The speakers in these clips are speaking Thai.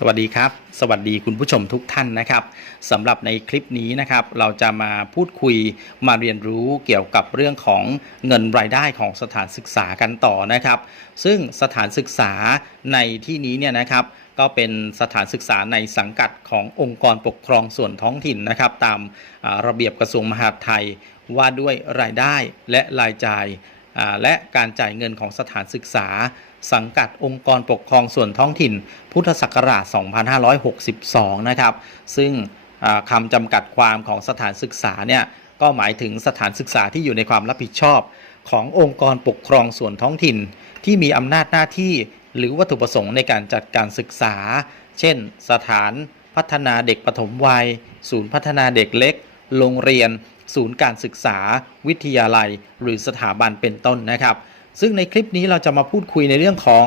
สวัสดีครับ สวัสดีคุณผู้ชมทุกท่านนะครับสำหรับในคลิปนี้นะครับ เราจะมาพูดคุยมาเรียนรู้เกี่ยวกับเรื่องของเงินรายได้ของสถานศึกษากันต่อนะครับ ซึ่งสถานศึกษาในที่นี้เนี่ยนะครับ ก็เป็นสถานศึกษาในสังกัดขององค์กรปกครองส่วนท้องถิ่นนะครับ ตามระเบียบกระทรวงมหาดไทยว่าด้วยรายได้และรายจ่าย และการจ่ายเงินของสถานศึกษา สังกัดองค์กรปกครองส่วนท้องถิ่น พุทธศักราช 2562 นะครับ ซึ่งอ่าคำจำกัดความของสถานศึกษาเนี่ยก็หมายถึงสถานศึกษาที่อยู่ในความรับผิดชอบขององค์กรปกครองส่วนท้องถิ่น ที่มีอำนาจหน้าที่หรือวัตถุประสงค์ในการจัดการศึกษา เช่น สถานพัฒนาเด็กปฐมวัย ศูนย์พัฒนาเด็กเล็ก โรงเรียน ศูนย์การศึกษา วิทยาลัย หรือสถาบันเป็นต้นนะครับ ซึ่งในคลิปนี้เราจะมาพูดคุยในเรื่องของ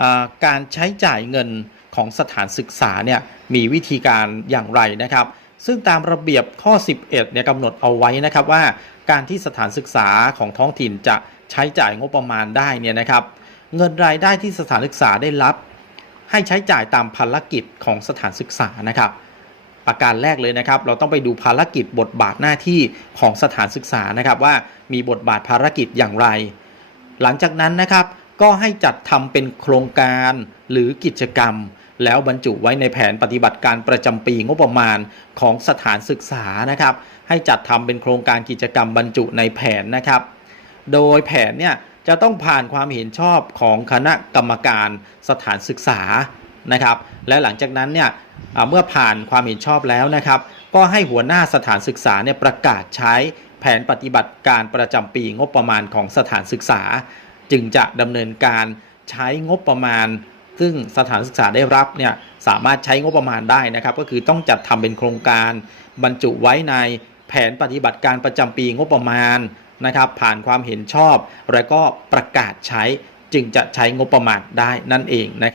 อการใช้จ่ายเงินของสถานศึกษาเนี่ยมีวิธีการอย่างไรนะครับ ซึ่งตามระเบียบข้อ 11เนี่ยกำหนดเอาไว้นะครับว่าการที่สถานศึกษาของท้องถิ่นจะใช้จ่ายงบประมาณได้เนี่ยนะครับ เงินรายได้ที่สถานศึกษาได้รับ ให้ใช้จ่ายตามภารกิจของสถานศึกษานะครับ ประการแรกเลยนะครับ เราต้องไปดูภารกิจบทบาทหน้าที่ของสถานศึกษานะครับ ว่ามีบทบาทภารกิจอย่างไร หลังจากนั้นนะครับก็ให้จัดทำเป็นโครงการหรือกิจกรรม แล้วบรรจุไว้ในแผนปฏิบัติการประจำปีงบประมาณของสถานศึกษานะครับ ให้จัดทำเป็นโครงการกิจกรรมบรรจุในแผนนะครับ โดยแผนเนี่ยจะต้องผ่านความเห็นชอบของคณะกรรมการสถานศึกษา นะครับ และหลังจากนั้นเนี่ยเมื่อผ่านความเห็นชอบแล้วนะครับ ก็ให้หัวหน้าสถานศึกษาเนี่ยประกาศใช้แผนปฏิบัติการประจำปีงบประมาณของสถานศึกษา จึงจะดำเนินการใช้งบประมาณ ซึ่งสถานศึกษาได้รับเนี่ยสามารถใช้งบประมาณได้นะครับ ก็คือต้องจัดทำเป็นโครงการบรรจุไว้ในแผนปฏิบัติการประจำปีงบประมาณนะครับ ผ่านความเห็นชอบ และก็ประกาศใช้จึงจะใช้งบประมาณได้นั่นเองนะ